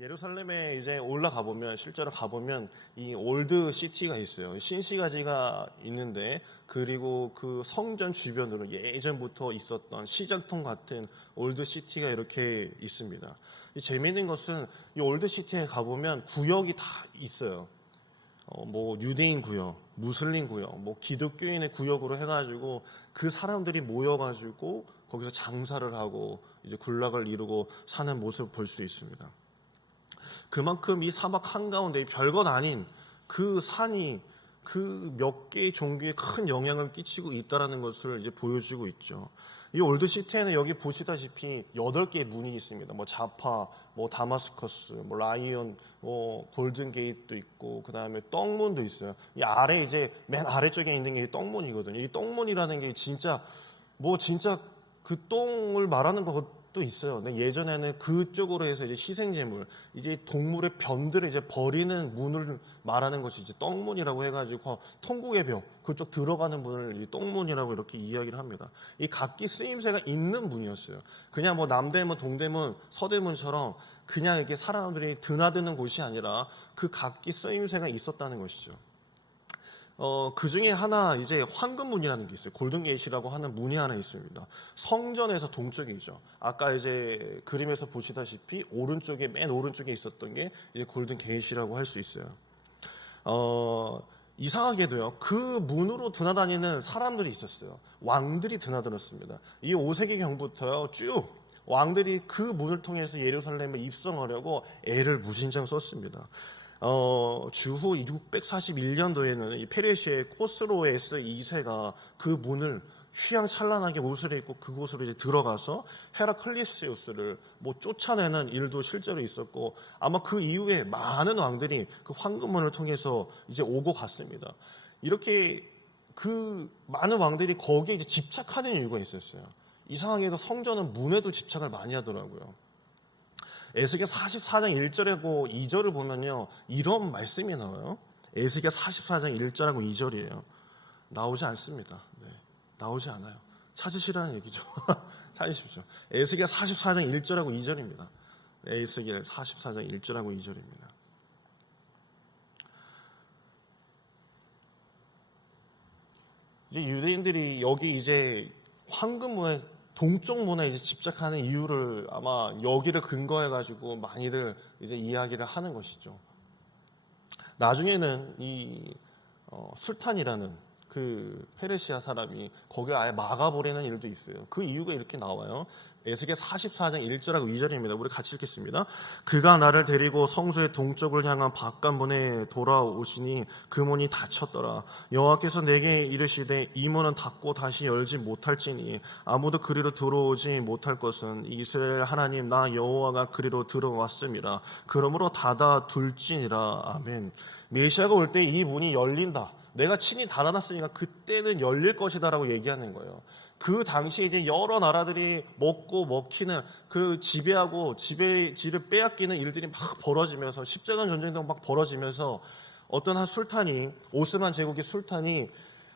예루살렘에 이제 올라가 보면 실제로 가보면 이 올드 시티가 있어요. 신시가지가 있는데 그리고 그 성전 주변으로 예전부터 있었던 시장통 같은 올드 시티가 이렇게 있습니다. 이 재미있는 것은 이 올드 시티에 가보면 구역이 다 있어요. 뭐 유대인 구역, 무슬림 구역, 뭐 기독교인의 구역으로 해가지고 그 사람들이 모여가지고 거기서 장사를 하고 이제 군락을 이루고 사는 모습을 볼 수 있습니다. 그만큼 이 사막 한가운데 별것 아닌 그 산이 그 몇 개의 종교에 큰 영향을 끼치고 있다는 것을 이제 보여주고 있죠. 이 올드시티에는 여기 보시다시피 8개의 문이 있습니다. 뭐 자파, 뭐 다마스커스, 뭐 라이온, 뭐 골든 게이트도 있고, 그 다음에 떡문도 있어요. 이 아래 이제 맨 아래쪽에 있는 게 떡문이거든요. 이 떡문이라는 게 진짜 그 똥을 말하는 것도 있어요. 근데 예전에는 그쪽으로 해서 이제 희생제물, 이제 동물의 변들을 이제 버리는 문을 말하는 것이 이제 떡문이라고 해가지고 통곡의 벽 그쪽 들어가는 문을 이 떡문이라고 이렇게 이야기를 합니다. 이 각기 쓰임새가 있는 문이었어요. 그냥 뭐 남대문, 동대문, 서대문처럼 그냥 이렇게 사람들이 드나드는 곳이 아니라 그 각기 쓰임새가 있었다는 것이죠. 그 중에 하나 이제 황금문이라는 게 있어요. 골든게이트라고 하는 문이 하나 있습니다. 성전에서 동쪽이죠. 아까 이제 그림에서 보시다시피 맨 오른쪽에 있었던 게 이제 골든게이트라고 할 수 있어요. 이상하게도요. 그 문으로 드나다니는 사람들이 있었어요. 왕들이 드나들었습니다. 이 5세기 경부터요. 쭉 왕들이 그 문을 통해서 예루살렘에 입성하려고 애를 무진장 썼습니다. 주후 641년도에는 이 페르시아의 코스로에스 2세가 그 문을 휘황찬란하게 옷을 입고 그곳으로 이제 들어가서 헤라클리스우스를 뭐 쫓아내는 일도 실제로 있었고, 아마 그 이후에 많은 왕들이 그 황금문을 통해서 이제 오고 갔습니다. 이렇게 그 많은 왕들이 거기에 이제 집착하는 이유가 있었어요. 이상하게도 성전은 문에도 집착을 많이 하더라고요. 에스겔 44장 1절하고 2절을 보면요, 이런 말씀이 나와요. 에스겔 44장 1절하고 2절이에요. 나오지 않습니다. 네, 나오지 않아요. 찾으시라는 얘기죠. 찾으십시오. 에스겔 44장 1절하고 2절입니다. 에스겔 44장 1절하고 2절입니다. 이제 유대인들이 여기 이제 황금문에 동쪽 문에 이제 집착하는 이유를 아마 여기를 근거해가지고 많이들 이제 이야기를 하는 것이죠. 나중에는 이 술탄이라는 그 페르시아 사람이 거기를 아예 막아버리는 일도 있어요. 그 이유가 이렇게 나와요. 에스겔 44장 1절하고 2절입니다. 우리 같이 읽겠습니다. 그가 나를 데리고 성소의 동쪽을 향한 바깥문에 돌아오시니 그 문이 닫혔더라. 여호와께서 내게 이르시되 이 문은 닫고 다시 열지 못할지니 아무도 그리로 들어오지 못할 것은 이스라엘 하나님 나 여호와가 그리로 들어왔음이라. 그러므로 닫아 둘지니라. 아멘. 메시아가 올 때 이 문이 열린다. 내가 친히 닫아놨으니까 그때는 열릴 것이다라고 얘기하는 거예요. 그 당시에 이제 여러 나라들이 먹고 먹히는 그 지배지를 빼앗기는 일들이 막 벌어지면서 십자군 전쟁도 막 벌어지면서 어떤 한 술탄이, 오스만 제국의 술탄이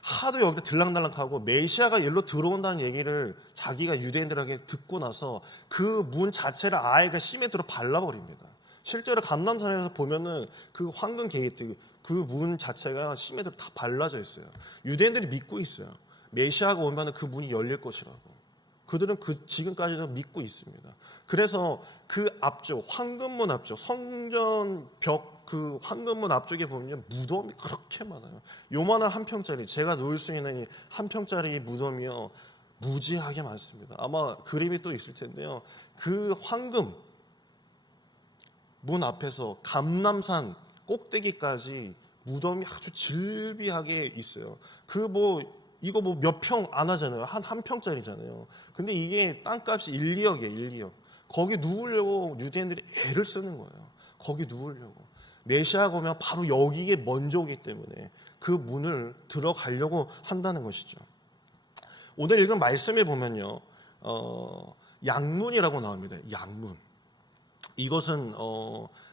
하도 여기다 들락날락하고 메시아가 일로 들어온다는 얘기를 자기가 유대인들에게 듣고 나서 그 문 자체를 아예 시멘트로 발라버립니다. 실제로 감람산에서 보면은 그 황금 게이트 그 문 자체가 시멘트로 다 발라져 있어요. 유대인들이 믿고 있어요. 메시아가 오면 그 문이 열릴 것이라고. 그들은 지금까지도 믿고 있습니다. 그래서 그 앞쪽 황금문 앞쪽 성전 벽 그 황금문 앞쪽에 보면 무덤이 그렇게 많아요. 요만한 한 평짜리, 제가 누울 수 있는 이 한 평짜리 무덤이요 무지하게 많습니다. 아마 그림이 또 있을 텐데요. 그 황금 문 앞에서 감람산 꼭대기까지 무덤이 아주 질비하게 있어요. 이거 몇 평 안 하잖아요. 한 평짜리잖아요. 근데 이게 땅값이 1, 2억이에요, 1, 2억. 거기 누우려고 유대인들이 애를 쓰는 거예요. 거기 누우려고. 메시아가 오면 바로 여기에 먼저 오기 때문에 그 문을 들어가려고 한다는 것이죠. 오늘 읽은 말씀에 보면요, 양문이라고 나옵니다. 양문. 이것은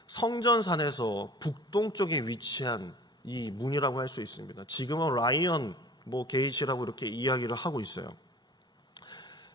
성전산에서 북동쪽에 위치한 이 문이라고 할 수 있습니다. 지금은 라이언 게이트라고 이렇게 이야기를 하고 있어요.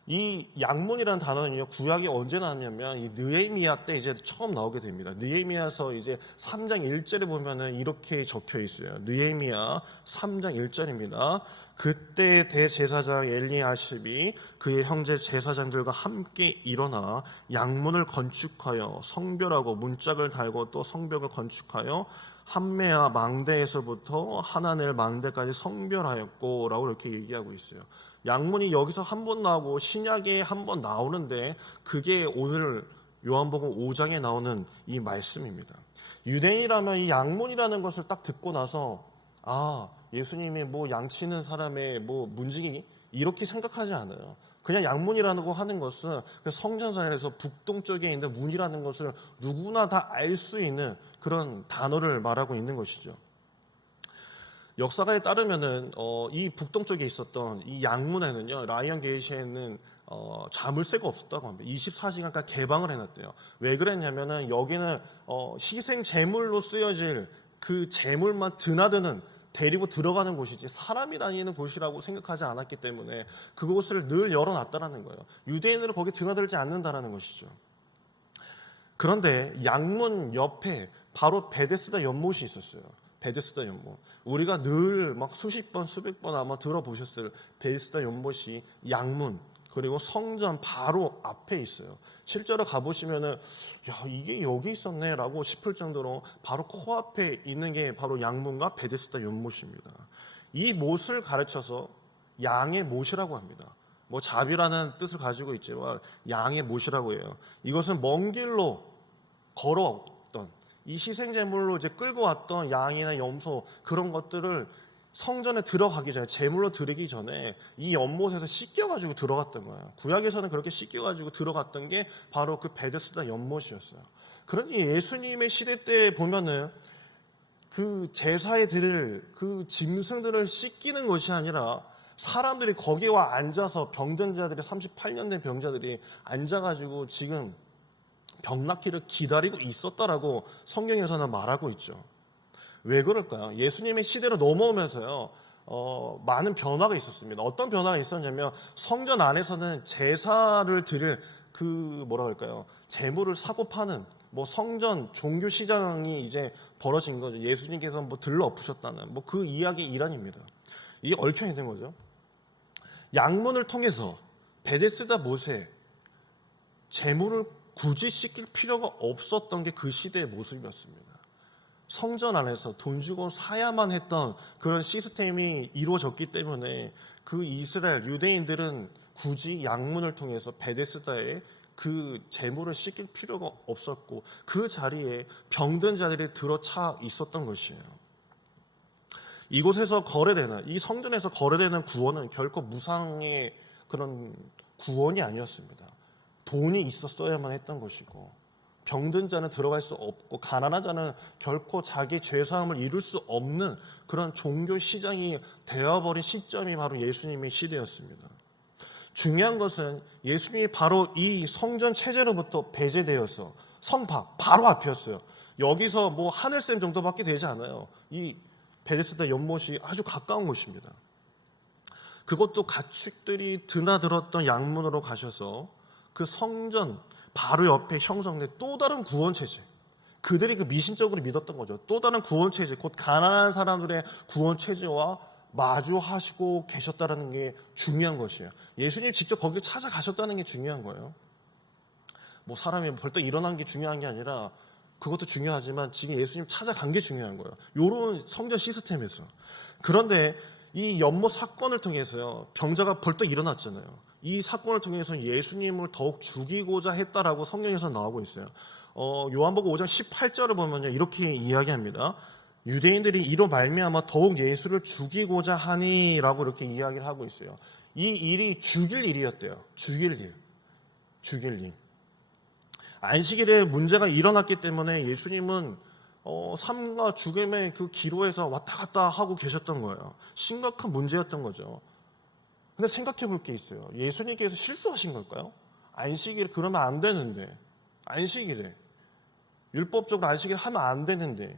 이 양문이라는 단어는요, 구약이 언제 나왔냐면 이 느헤미야 때 이제 처음 나오게 됩니다. 느헤미야서 이제 3장 1절에 보면은 이렇게 적혀 있어요. 느헤미야 3장 1절입니다. 그때 대제사장 엘리야십이 그의 형제 제사장들과 함께 일어나 양문을 건축하여 성벽하고 문짝을 달고 또 성벽을 건축하여 함메아 망대에서부터 하나넬 망대까지 성별하였고 라고 이렇게 얘기하고 있어요. 양문이 여기서 한 번 나오고 신약에 한 번 나오는데 그게 오늘 요한복음 5장에 나오는 이 말씀입니다. 유대인이라면 이 양문이라는 것을 딱 듣고 나서 예수님이 뭐 양치는 사람의 뭐 문지기 이렇게 생각하지 않아요. 그냥 양문이라는 거 하는 것은 성전산에서 북동쪽에 있는 문이라는 것을 누구나 다 알 수 있는 그런 단어를 말하고 있는 것이죠. 역사가에 따르면은 이 북동쪽에 있었던 이 양문에는요, 라이언 게이시에는 자물쇠가 없었다고 합니다. 24시간간 개방을 해놨대요. 왜 그랬냐면은 여기는 희생 제물로 쓰여질 그 제물만 드나드는 데리고 들어가는 곳이지 사람이 다니는 곳이라고 생각하지 않았기 때문에 그곳을 늘 열어놨다라는 거예요. 유대인들은 거기 드나들지 않는다라는 것이죠. 그런데 양문 옆에 바로 베데스다 연못이 있었어요. 베데스다 연못. 우리가 늘 막 수십 번, 수백 번 아마 들어보셨을 베데스다 연못이 양문 그리고 성전 바로 앞에 있어요. 실제로 가보시면은 이게 여기 있었네라고 싶을 정도로 바로 코앞에 있는 게 바로 양문과 베데스다 연못입니다. 이 못을 가르쳐서 양의 못이라고 합니다. 뭐 자비라는 뜻을 가지고 있지만 양의 못이라고 해요. 이것은 먼 길로 걸어왔던 이 희생제물로 이제 끌고 왔던 양이나 염소 그런 것들을 성전에 들어가기 전에 제물로 드리기 전에 이 연못에서 씻겨가지고 들어갔던 거예요. 구약에서는 그렇게 씻겨가지고 들어갔던 게 바로 그 베데스다 연못이었어요. 그러니 예수님의 시대 때 보면은 그 제사에 드릴 그 짐승들을 씻기는 것이 아니라 사람들이 거기와 앉아서 병든 자들이 38년 된 병자들이 앉아가지고 지금 병 낫기를 기다리고 있었다라고 성경에서는 말하고 있죠. 왜 그럴까요? 예수님의 시대로 넘어오면서요, 많은 변화가 있었습니다. 어떤 변화가 있었냐면 성전 안에서는 제사를 드릴 제물을 사고 파는 뭐 성전 종교 시장이 이제 벌어진 거죠. 예수님께서 뭐 들러 엎으셨다는 뭐 그 이야기 일환입니다. 이게 얽혀 있는 거죠. 양문을 통해서 베데스다 못에 제물을 굳이 씻길 필요가 없었던 게 그 시대의 모습이었습니다. 성전 안에서 돈 주고 사야만 했던 그런 시스템이 이루어졌기 때문에 그 이스라엘 유대인들은 굳이 양문을 통해서 베데스다에 그 제물을 씻길 필요가 없었고 그 자리에 병든 자들이 들어차 있었던 것이에요. 이곳에서 거래되는 이 성전에서 거래되는 구원은 결코 무상의 그런 구원이 아니었습니다. 돈이 있었어야만 했던 것이고 병든 자는 들어갈 수 없고 가난한 자는 결코 자기 죄사함을 이룰 수 없는 그런 종교 시장이 되어버린 시점이 바로 예수님의 시대였습니다. 중요한 것은 예수님이 바로 이 성전 체제로부터 배제되어서 성박 바로 앞이었어요. 여기서 뭐 하늘샘 정도밖에 되지 않아요. 이 베데스다 연못이 아주 가까운 곳입니다. 그것도 가축들이 드나들었던 양문으로 가셔서 그 성전 바로 옆에 형성된 또 다른 구원체제, 그들이 그 미신적으로 믿었던 거죠. 또 다른 구원체제, 곧 가난한 사람들의 구원체제와 마주하시고 계셨다는 게 중요한 것이에요. 예수님 직접 거기를 찾아가셨다는 게 중요한 거예요. 뭐 사람이 벌떡 일어난 게 중요한 게 아니라 그것도 중요하지만 지금 예수님 찾아간 게 중요한 거예요. 이런 성전 시스템에서. 그런데 이 연못 사건을 통해서요, 병자가 벌떡 일어났잖아요. 이 사건을 통해서 예수님을 더욱 죽이고자 했다라고 성경에서 나오고 있어요. 요한복음 5장 18절을 보면요, 이렇게 이야기합니다. 유대인들이 이로 말미암아 더욱 예수를 죽이고자 하니라고 이렇게 이야기를 하고 있어요. 이 일이 죽일 일이었대요. 죽일 일. 안식일에 문제가 일어났기 때문에 예수님은 삶과 죽음의 그 기로에서 왔다 갔다 하고 계셨던 거예요. 심각한 문제였던 거죠. 근데 생각해 볼 게 있어요. 예수님께서 실수하신 걸까요? 안식일 그러면 안 되는데, 안식일에 율법적으로 안식일 하면 안 되는데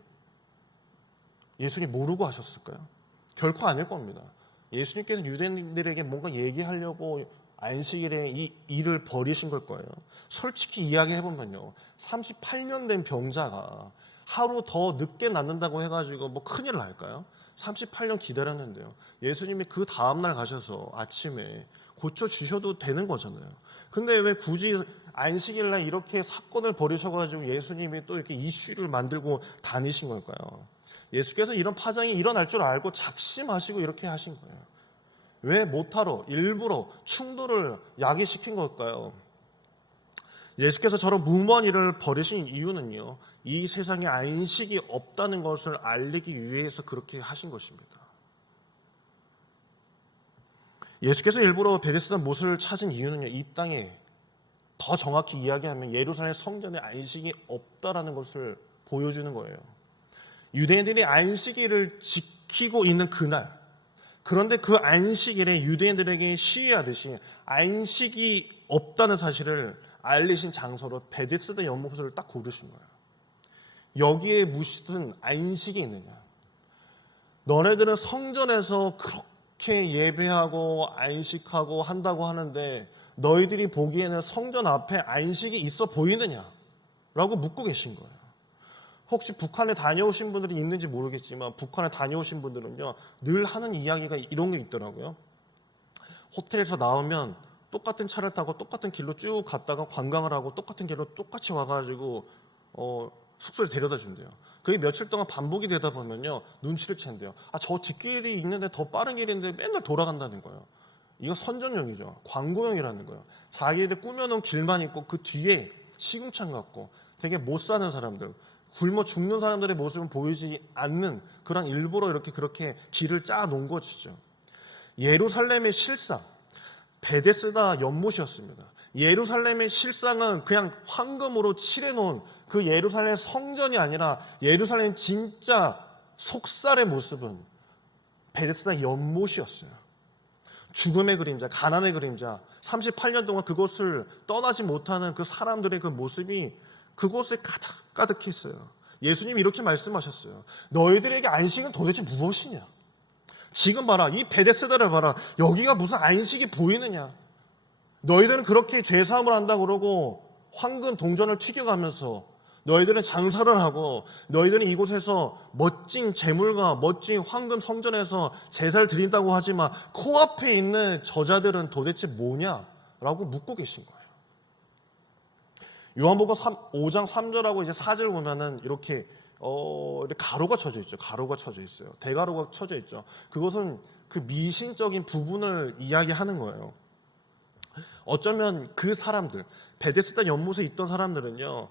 예수님 모르고 하셨을까요? 결코 아닐 겁니다. 예수님께서 유대인들에게 뭔가 얘기하려고 안식일에 이 일을 벌이신 걸 거예요. 솔직히 이야기해보면요, 38년 된 병자가 하루 더 늦게 낫는다고 해가지고 뭐 큰일 날까요? 38년 기다렸는데요, 예수님이 그 다음날 가셔서 아침에 고쳐주셔도 되는 거잖아요. 근데 왜 굳이 안식일날 이렇게 사건을 벌이셔가지고 예수님이 또 이렇게 이슈를 만들고 다니신 걸까요? 예수께서 이런 파장이 일어날 줄 알고 작심하시고 이렇게 하신 거예요. 왜 못하러 일부러 충돌을 야기시킨 걸까요? 예수께서 저런 무모한 일을 벌이신 이유는요, 이 세상에 안식이 없다는 것을 알리기 위해서 그렇게 하신 것입니다. 예수께서 일부러 베데스다 못을 찾은 이유는요, 이 땅에 더 정확히 이야기하면 예루살렘 성전에 안식이 없다라는 것을 보여주는 거예요. 유대인들이 안식일을 지키고 있는 그날, 그런데 그 안식일에 유대인들에게 시위하듯이 안식이 없다는 사실을 알리신 장소로 베데스다 연못을 딱 고르신 거예요. 여기에 무슨 안식이 있느냐? 너네들은 성전에서 그렇게 예배하고 안식하고 한다고 하는데 너희들이 보기에는 성전 앞에 안식이 있어 보이느냐? 라고 묻고 계신 거예요. 혹시 북한에 다녀오신 분들이 있는지 모르겠지만 북한에 다녀오신 분들은요, 늘 하는 이야기가 이런 게 있더라고요. 호텔에서 나오면 똑같은 차를 타고 똑같은 길로 쭉 갔다가 관광을 하고 똑같은 길로 똑같이 와가지고 숙소에 데려다 준대요. 그게 며칠 동안 반복이 되다 보면요, 눈치를 챈대요. 저 뒷길이 있는데 더 빠른 길인데 맨날 돌아간다는 거예요. 이거 선전용이죠. 광고용이라는 거예요. 자기들 꾸며놓은 길만 있고 그 뒤에 시궁창 같고 되게 못 사는 사람들, 굶어 죽는 사람들의 모습은 보이지 않는 그런 일부러 이렇게 그렇게 길을 짜 놓은 것이죠. 예루살렘의 실상, 베데스다 연못이었습니다. 예루살렘의 실상은 그냥 황금으로 칠해놓은 그 예루살렘 성전이 아니라 예루살렘 진짜 속살의 모습은 베데스다 연못이었어요. 죽음의 그림자, 가난의 그림자, 38년 동안 그곳을 떠나지 못하는 그 사람들의 그 모습이 그곳에 가득했어요. 예수님이 이렇게 말씀하셨어요. 너희들에게 안식은 도대체 무엇이냐? 지금 봐라, 이 베데스다를 봐라. 여기가 무슨 안식이 보이느냐? 너희들은 그렇게 죄사함을 한다고 그러고 황금 동전을 튀겨가면서 너희들은 장사를 하고 너희들은 이곳에서 멋진 제물과 멋진 황금 성전에서 제사를 드린다고 하지만 코앞에 있는 저자들은 도대체 뭐냐? 라고 묻고 계신 거예요. 요한복음 5장 3절하고 이제 4절 보면은 이렇게 가로가 쳐져 있죠. 가로가 쳐져 있어요. 대가로가 쳐져 있죠. 그것은 그 미신적인 부분을 이야기하는 거예요. 어쩌면 그 사람들, 베데스다 연못에 있던 사람들은요,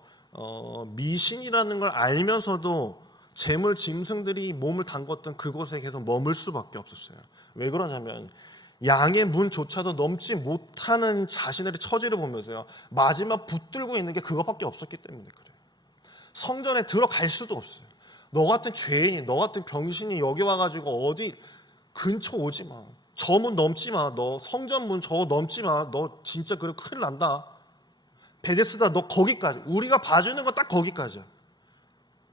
미신이라는 걸 알면서도 재물 짐승들이 몸을 담궜던 그곳에 계속 머물 수밖에 없었어요. 왜 그러냐면 양의 문조차도 넘지 못하는 자신의 처지를 보면서요, 마지막 붙들고 있는 게 그것밖에 없었기 때문에 그래요. 성전에 들어갈 수도 없어요. 너 같은 죄인이, 너 같은 병신이 여기 와가지고 어디 근처 오지 마. 저 문 넘지 마. 너 성전 문 저거 넘지 마. 너 진짜 그래 큰일 난다. 베데스다 너 거기까지. 우리가 봐주는 건 딱 거기까지야.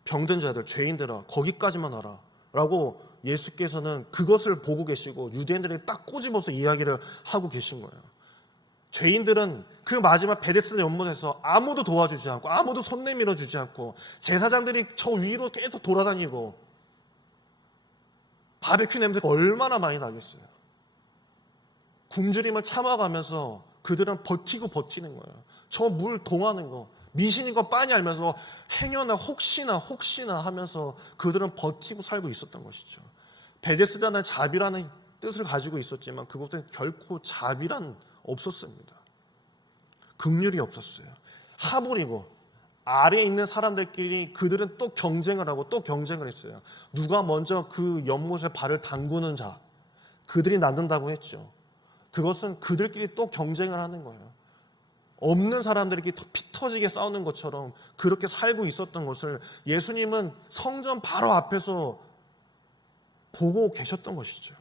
병든 자들, 죄인들아 거기까지만 와라. 라고 예수께서는 그것을 보고 계시고 유대인들이 딱 꼬집어서 이야기를 하고 계신 거예요. 죄인들은 그 마지막 베데스다 연못에서 아무도 도와주지 않고 아무도 손 내밀어 주지 않고 제사장들이 저 위로 계속 돌아다니고 바베큐 냄새가 얼마나 많이 나겠어요. 굶주림을 참아가면서 그들은 버티고 버티는 거예요. 저 물 동하는 거 미신인 거 빤히 알면서 행여나 혹시나 하면서 그들은 버티고 살고 있었던 것이죠. 베데스다는 자비라는 뜻을 가지고 있었지만 그곳엔 결코 자비란 없었습니다. 긍휼이 없었어요. 하물이고 아래에 있는 사람들끼리 그들은 또 경쟁을 하고 또 경쟁을 했어요. 누가 먼저 그 연못에 발을 담그는 자, 그들이 낳는다고 했죠. 그것은 그들끼리 또 경쟁을 하는 거예요. 없는 사람들끼리 피 터지게 싸우는 것처럼 그렇게 살고 있었던 것을 예수님은 성전 바로 앞에서 보고 계셨던 것이죠.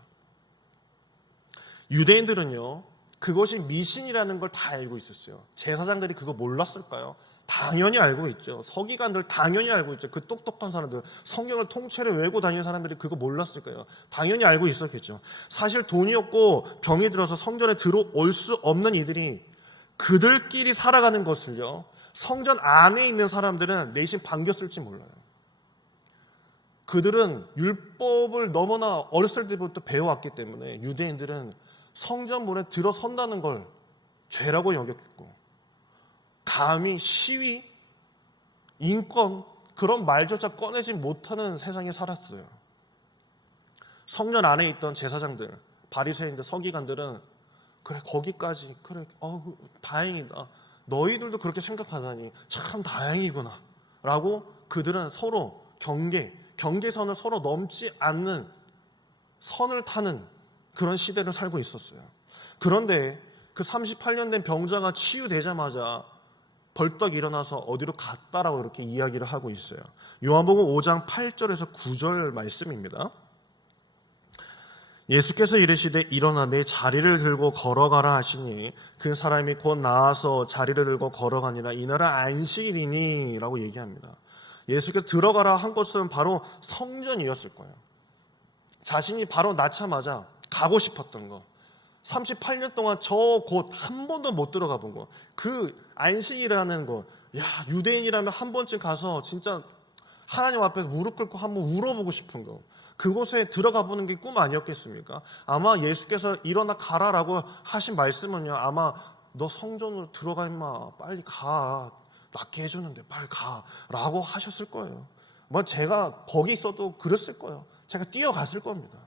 유대인들은요, 그것이 미신이라는 걸 다 알고 있었어요. 제사장들이 그거 몰랐을까요? 당연히 알고 있죠. 서기관들 당연히 알고 있죠. 그 똑똑한 사람들, 성경을 통째로 외우고 다니는 사람들이 그거 몰랐을 거예요. 당연히 알고 있었겠죠. 사실 돈이 없고 병이 들어서 성전에 들어올 수 없는 이들이 그들끼리 살아가는 것을요, 성전 안에 있는 사람들은 내심 반겼을지 몰라요. 그들은 율법을 너무나 어렸을 때부터 배워왔기 때문에 유대인들은 성전 문에 들어선다는 걸 죄라고 여겼고, 감히 시위, 인권, 그런 말조차 꺼내지 못하는 세상에 살았어요. 성전 안에 있던 제사장들, 바리새인들, 서기관들은 그래, 거기까지, 그래, 다행이다. 너희들도 그렇게 생각하다니 참 다행이구나 라고 그들은 서로 경계선을 서로 넘지 않는 선을 타는 그런 시대를 살고 있었어요. 그런데 그 38년 된 병자가 치유되자마자 벌떡 일어나서 어디로 갔다라고 이렇게 이야기를 하고 있어요. 요한복음 5장 8절에서 9절 말씀입니다. 예수께서 이르시되 일어나 내 자리를 들고 걸어가라 하시니 그 사람이 곧 나와서 자리를 들고 걸어가니라. 이날은 안식일이니 라고 얘기합니다. 예수께서 들어가라 한 것은 바로 성전이었을 거예요. 자신이 바로 낳자마자 가고 싶었던 거, 38년 동안 저 곳 한 번도 못 들어가 본 거, 그 안식이라는 거, 유대인이라면 한 번쯤 가서 진짜 하나님 앞에서 무릎 꿇고 한번 울어보고 싶은 거, 그곳에 들어가 보는 게 꿈 아니었겠습니까? 아마 예수께서 일어나 가라라고 하신 말씀은요, 아마 너 성전으로 들어가 임마, 빨리 가, 낫게 해주는데 빨리 가 라고 하셨을 거예요. 제가 거기 있어도 그랬을 거예요. 제가 뛰어갔을 겁니다.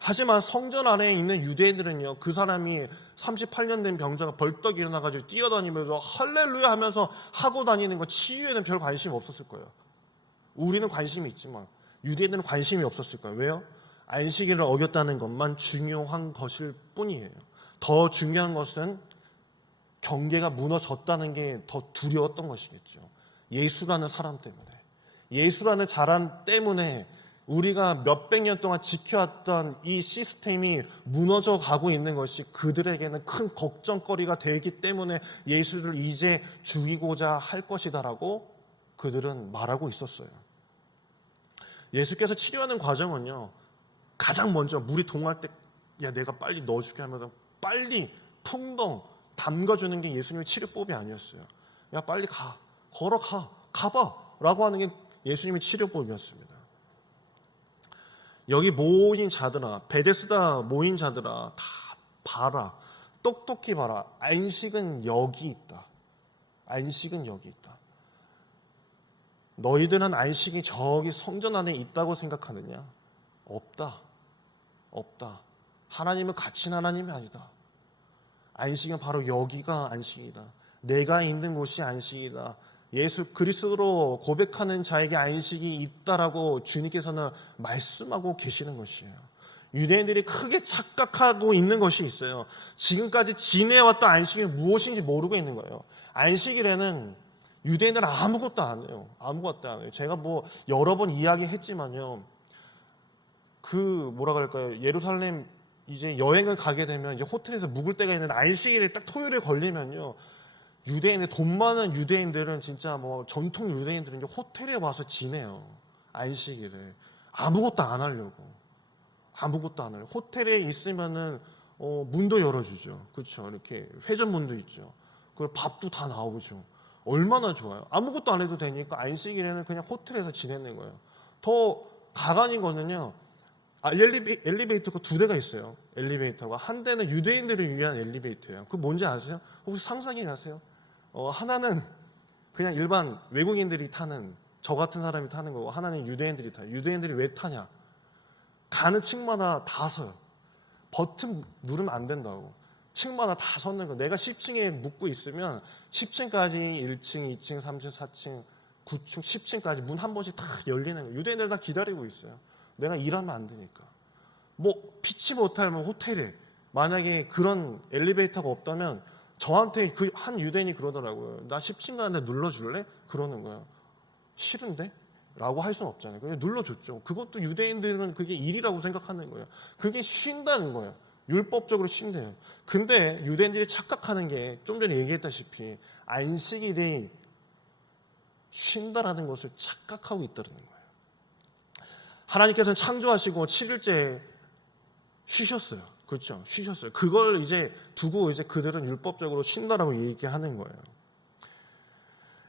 하지만 성전 안에 있는 유대인들은요, 그 사람이 38년 된 병자가 벌떡 일어나가지고 뛰어다니면서 할렐루야 하면서 하고 다니는 거, 치유에는 별 관심이 없었을 거예요. 우리는 관심이 있지만 유대인들은 관심이 없었을 거예요. 왜요? 안식일을 어겼다는 것만 중요한 것일 뿐이에요. 더 중요한 것은 경계가 무너졌다는 게 더 두려웠던 것이겠죠. 예수라는 사람 때문에, 예수라는 자람 때문에 우리가 몇백 년 동안 지켜왔던 이 시스템이 무너져 가고 있는 것이 그들에게는 큰 걱정거리가 되기 때문에 예수를 이제 죽이고자 할 것이다라고 그들은 말하고 있었어요. 예수께서 치료하는 과정은요, 가장 먼저 물이 동할 때 내가 빨리 넣어주게 하면 빨리 풍덩 담가주는 게 예수님의 치료법이 아니었어요. 빨리 가봐 라고 하는 게 예수님의 치료법이었습니다. 여기 모인 자들아, 베데스다 모인 자들아, 다 봐라, 똑똑히 봐라. 안식은 여기 있다. 안식은 여기 있다. 너희들은 안식이 저기 성전 안에 있다고 생각하느냐? 없다. 하나님은 갇힌 하나님이 아니다. 안식은 바로 여기가 안식이다. 내가 있는 곳이 안식이다. 예수 그리스도로 고백하는 자에게 안식이 있다라고 주님께서는 말씀하고 계시는 것이에요. 유대인들이 크게 착각하고 있는 것이 있어요. 지금까지 지내왔던 안식이 무엇인지 모르고 있는 거예요. 안식일에는 유대인들은 아무것도 안 해요. 제가 여러 번 이야기했지만요. 예루살렘 이제 여행을 가게 되면 이제 호텔에서 묵을 때가 있는데 안식일에 딱 토요일에 걸리면요. 돈 많은 유대인들은 진짜 전통 유대인들은 호텔에 와서 지내요. 안식일에. 아무것도 안 하려고. 호텔에 있으면은, 문도 열어주죠. 그렇죠. 이렇게 회전문도 있죠. 그리고 밥도 다 나오죠. 얼마나 좋아요. 아무것도 안 해도 되니까 안식일에는 그냥 호텔에서 지내는 거예요. 더 가관인 거는요. 엘리베이터가 두 대가 있어요. 엘리베이터가. 한 대는 유대인들을 위한 엘리베이터예요. 그거 뭔지 아세요? 혹시 상상해 가세요? 하나는 그냥 일반 외국인들이 타는, 저 같은 사람이 타는 거고, 하나는 유대인들이 타요. 유대인들이 왜 타냐? 가는 층마다 다 서요. 버튼 누르면 안 된다고. 층마다 다 섰는 거. 내가 10층에 묵고 있으면 10층까지 1층, 2층, 3층, 4층, 9층, 10층까지 문 한 번씩 다 열리는 거예요. 유대인들 다 기다리고 있어요. 내가 일하면 안 되니까. 피치 못할 호텔에 만약에 그런 엘리베이터가 없다면 저한테 그 한 유대인이 그러더라고요. 나 10층 가는데 눌러줄래? 그러는 거예요. 싫은데? 라고 할 수는 없잖아요. 그냥 눌러줬죠. 그것도 유대인들은 그게 일이라고 생각하는 거예요. 그게 쉰다는 거예요. 율법적으로 쉰대요. 근데 유대인들이 착각하는 게 좀 전에 얘기했다시피 안식일이 쉰다라는 것을 착각하고 있다는 거예요. 하나님께서는 창조하시고 7일째 쉬셨어요. 그렇죠? 쉬셨어요. 그걸 이제 두고 이제 그들은 율법적으로 쉰다라고 얘기하는 거예요.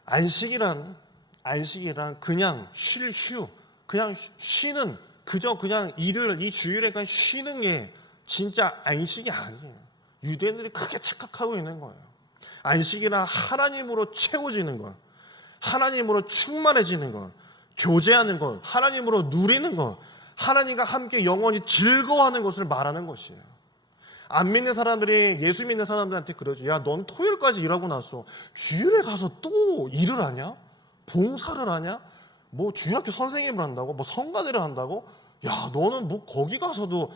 안식이란 그냥 그냥 쉬는, 그저 그냥 일요일, 이 주일에 그냥 쉬는 게 진짜 안식이 아니에요. 유대인들이 크게 착각하고 있는 거예요. 안식이란 하나님으로 채워지는 것, 하나님으로 충만해지는 것, 교제하는 것, 하나님으로 누리는 것, 하나님과 함께 영원히 즐거워하는 것을 말하는 것이에요. 안 믿는 사람들이 예수 믿는 사람들한테 그러죠. 야, 넌 토요일까지 일하고 나서 주일에 가서 또 일을 하냐? 봉사를 하냐? 뭐 주일학교 선생님을 한다고? 뭐 성가대를 한다고? 야, 너는 뭐 거기 가서도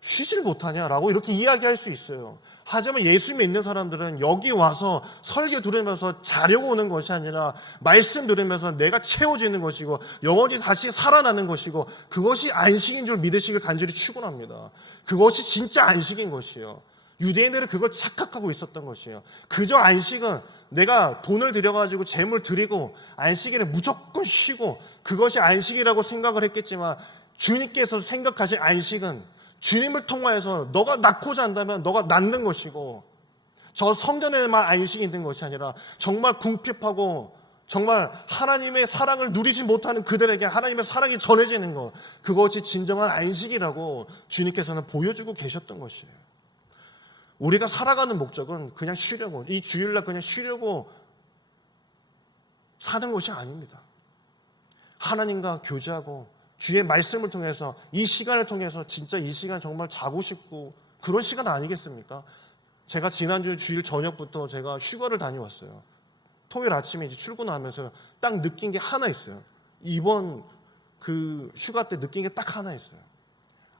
쉬질 못하냐라고 이렇게 이야기할 수 있어요. 하지만 예수 믿는 사람들은 여기 와서 설교 들으면서 자려고 오는 것이 아니라 말씀 들으면서 내가 채워지는 것이고 영원히 다시 살아나는 것이고 그것이 안식인 줄 믿으시길 간절히 축원합니다. 그것이 진짜 안식인 것이에요. 유대인들은 그걸 착각하고 있었던 것이에요. 그저 안식은 내가 돈을 들여가지고 재물 드리고 안식일에 무조건 쉬고 그것이 안식이라고 생각을 했겠지만 주님께서 생각하신 안식은 주님을 통하여서 너가 낳고자 한다면 너가 낳는 것이고 저 성전에만 안식이 있는 것이 아니라 정말 궁핍하고 정말 하나님의 사랑을 누리지 못하는 그들에게 하나님의 사랑이 전해지는 것, 그것이 진정한 안식이라고 주님께서는 보여주고 계셨던 것이에요. 우리가 살아가는 목적은 그냥 쉬려고, 이 주일날 그냥 쉬려고 사는 것이 아닙니다. 하나님과 교제하고 주의 말씀을 통해서 이 시간을 통해서 진짜 이 시간 정말 자고 싶고 그런 시간 아니겠습니까? 제가 지난주 주일 저녁부터 제가 휴가를 다녀왔어요. 토요일 아침에 이제 출근하면서 딱 느낀 게 하나 있어요. 이번 그 휴가 때 느낀 게 딱 하나 있어요.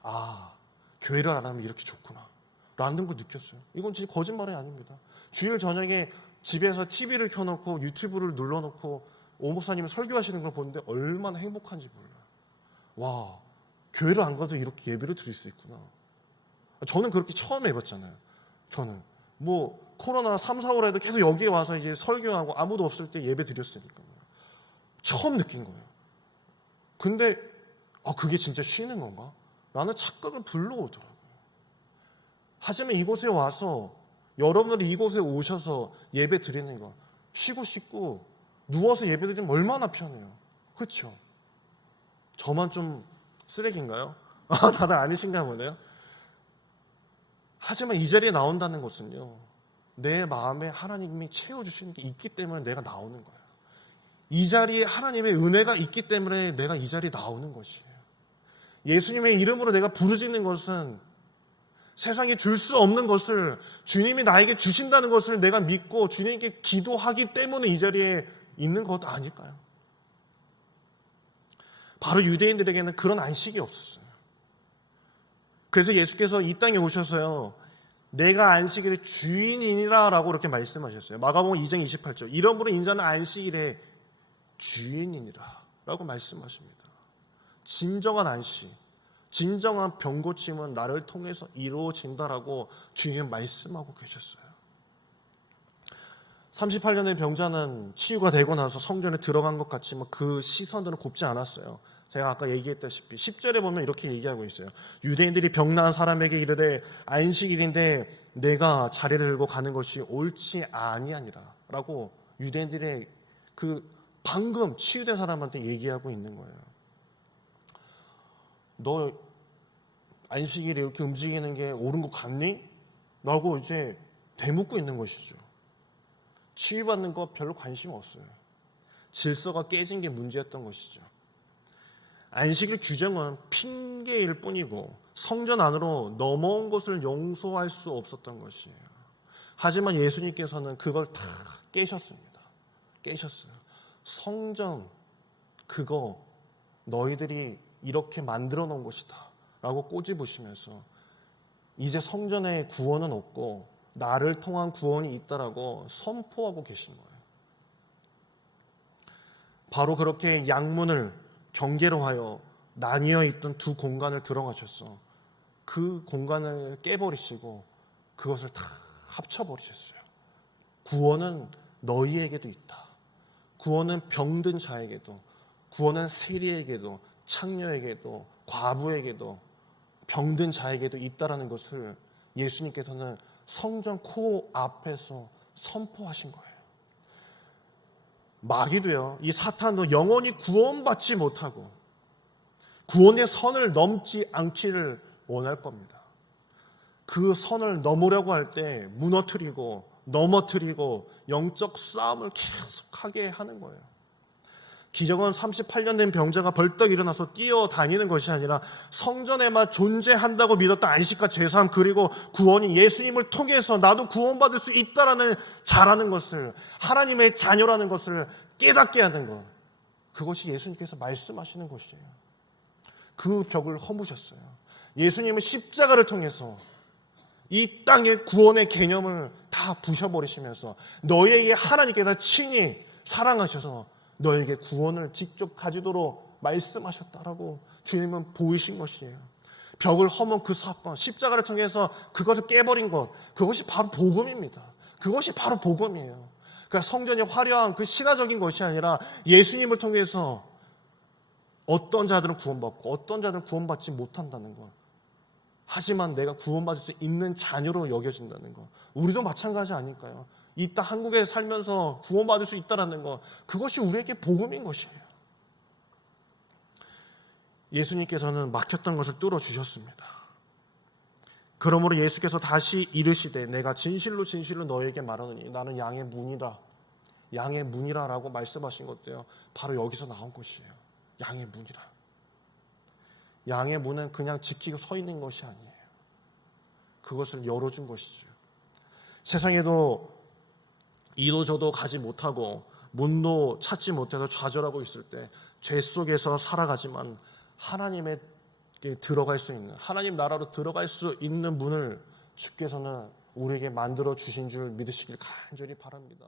아, 교회를 안 하면 이렇게 좋구나 라는 걸 느꼈어요. 이건 진짜 거짓말이 아닙니다. 주일 저녁에 집에서 TV를 켜놓고 유튜브를 눌러놓고 오 목사님이 설교하시는 걸 보는데 얼마나 행복한지 몰라요. 와, 교회를 안 가도 이렇게 예배를 드릴 수 있구나. 저는 그렇게 처음 해봤잖아요. 저는 뭐 코로나 3, 4월에도 계속 여기에 와서 이제 설교하고 아무도 없을 때 예배 드렸으니까요. 처음 느낀 거예요. 근데 그게 진짜 쉬는 건가? 라는 착각을 불러오더라고요. 하지만 이곳에 와서 여러분들이 이곳에 오셔서 예배 드리는 거 쉬고 싶고 누워서 예배 드리면 얼마나 편해요. 그렇죠? 저만 좀 쓰레기인가요? 다들 아니신가 보네요. 하지만 이 자리에 나온다는 것은요, 내 마음에 하나님이 채워주시는 게 있기 때문에 내가 나오는 거예요. 이 자리에 하나님의 은혜가 있기 때문에 내가 이 자리에 나오는 것이에요. 예수님의 이름으로 내가 부르짖는 것은 세상에 줄 수 없는 것을 주님이 나에게 주신다는 것을 내가 믿고 주님께 기도하기 때문에 이 자리에 있는 것 아닐까요? 바로 유대인들에게는 그런 안식이 없었어요. 그래서 예수께서 이 땅에 오셔서요, 내가 안식일의 주인이니라 라고 이렇게 말씀하셨어요. 마가복음 2장 28절. 이러므로 인자는 안식일의 주인이니라 라고 말씀하십니다. 진정한 안식, 진정한 병고침은 나를 통해서 이루어진다라고 주님은 말씀하고 계셨어요. 38년의 병자는 치유가 되고 나서 성전에 들어간 것 같지만 그 시선들은 곱지 않았어요. 제가 아까 얘기했다시피 10절에 보면 이렇게 얘기하고 있어요. 유대인들이 병 나은 사람에게 이르되 안식일인데 내가 자리를 들고 가는 것이 옳지 아니하니라 라고 유대인들의 그 방금 치유된 사람한테 얘기하고 있는 거예요. 너 안식일에 이렇게 움직이는 게 옳은 것 같니? 라고 이제 대묻고 있는 것이죠. 치유받는 거 별로 관심 없어요. 질서가 깨진 게 문제였던 것이죠. 안식일 규정은 핑계일 뿐이고 성전 안으로 넘어온 것을 용서할 수 없었던 것이에요. 하지만 예수님께서는 그걸 다 깨셨습니다. 깨셨어요. 성전 그거 너희들이 이렇게 만들어 놓은 것이다 라고 꼬집으시면서 이제 성전에 구원은 없고 나를 통한 구원이 있다라고 선포하고 계신 거예요. 바로 그렇게 양문을 경계로 하여 나뉘어 있던 두 공간을 들어가셔서 그 공간을 깨버리시고 그것을 다 합쳐버리셨어요. 구원은 너희에게도 있다. 구원은 병든 자에게도, 구원은 세리에게도, 창녀에게도, 과부에게도, 병든 자에게도 있다라는 것을 예수님께서는 성전 코앞에서 선포하신 거예요. 마귀도요, 이 사탄도 영원히 구원받지 못하고 구원의 선을 넘지 않기를 원할 겁니다. 그 선을 넘으려고 할 때 무너뜨리고 넘어뜨리고 영적 싸움을 계속하게 하는 거예요. 기적은 38년 된 병자가 벌떡 일어나서 뛰어다니는 것이 아니라 성전에만 존재한다고 믿었던 안식과 제사함, 그리고 구원이 예수님을 통해서 나도 구원받을 수 있다라는 자라는 것을, 하나님의 자녀라는 것을 깨닫게 하는 것, 그것이 예수님께서 말씀하시는 것이에요. 그 벽을 허무셨어요. 예수님은 십자가를 통해서 이 땅의 구원의 개념을 다 부셔버리시면서 너희에게 하나님께서 친히 사랑하셔서 너에게 구원을 직접 가지도록 말씀하셨다라고 주님은 보이신 것이에요. 벽을 허문 그 사건, 십자가를 통해서 그것을 깨버린 것, 그것이 바로 복음입니다. 그것이 바로 복음이에요. 그러니까 성전이 화려한 그 신화적인 것이 아니라 예수님을 통해서 어떤 자들은 구원받고 어떤 자들은 구원받지 못한다는 것. 하지만 내가 구원받을 수 있는 자녀로 여겨진다는 것. 우리도 마찬가지 아닐까요? 이 땅 한국에 살면서 구원받을 수 있다는 것, 그것이 우리에게 복음인 것이에요. 예수님께서는 막혔던 것을 뚫어주셨습니다. 그러므로 예수께서 다시 이르시되 내가 진실로 진실로 너에게 말하노니 나는 양의 문이라, 양의 문이라라고 말씀하신 것도요, 바로 여기서 나온 것이에요. 양의 문이라. 양의 문은 그냥 지키고 서 있는 것이 아니에요. 그것을 열어준 것이죠. 세상에도 이도 저도 가지 못하고 문도 찾지 못해서 좌절하고 있을 때 죄 속에서 살아가지만 하나님께 들어갈 수 있는, 하나님 나라로 들어갈 수 있는 문을 주께서는 우리에게 만들어 주신 줄 믿으시길 간절히 바랍니다.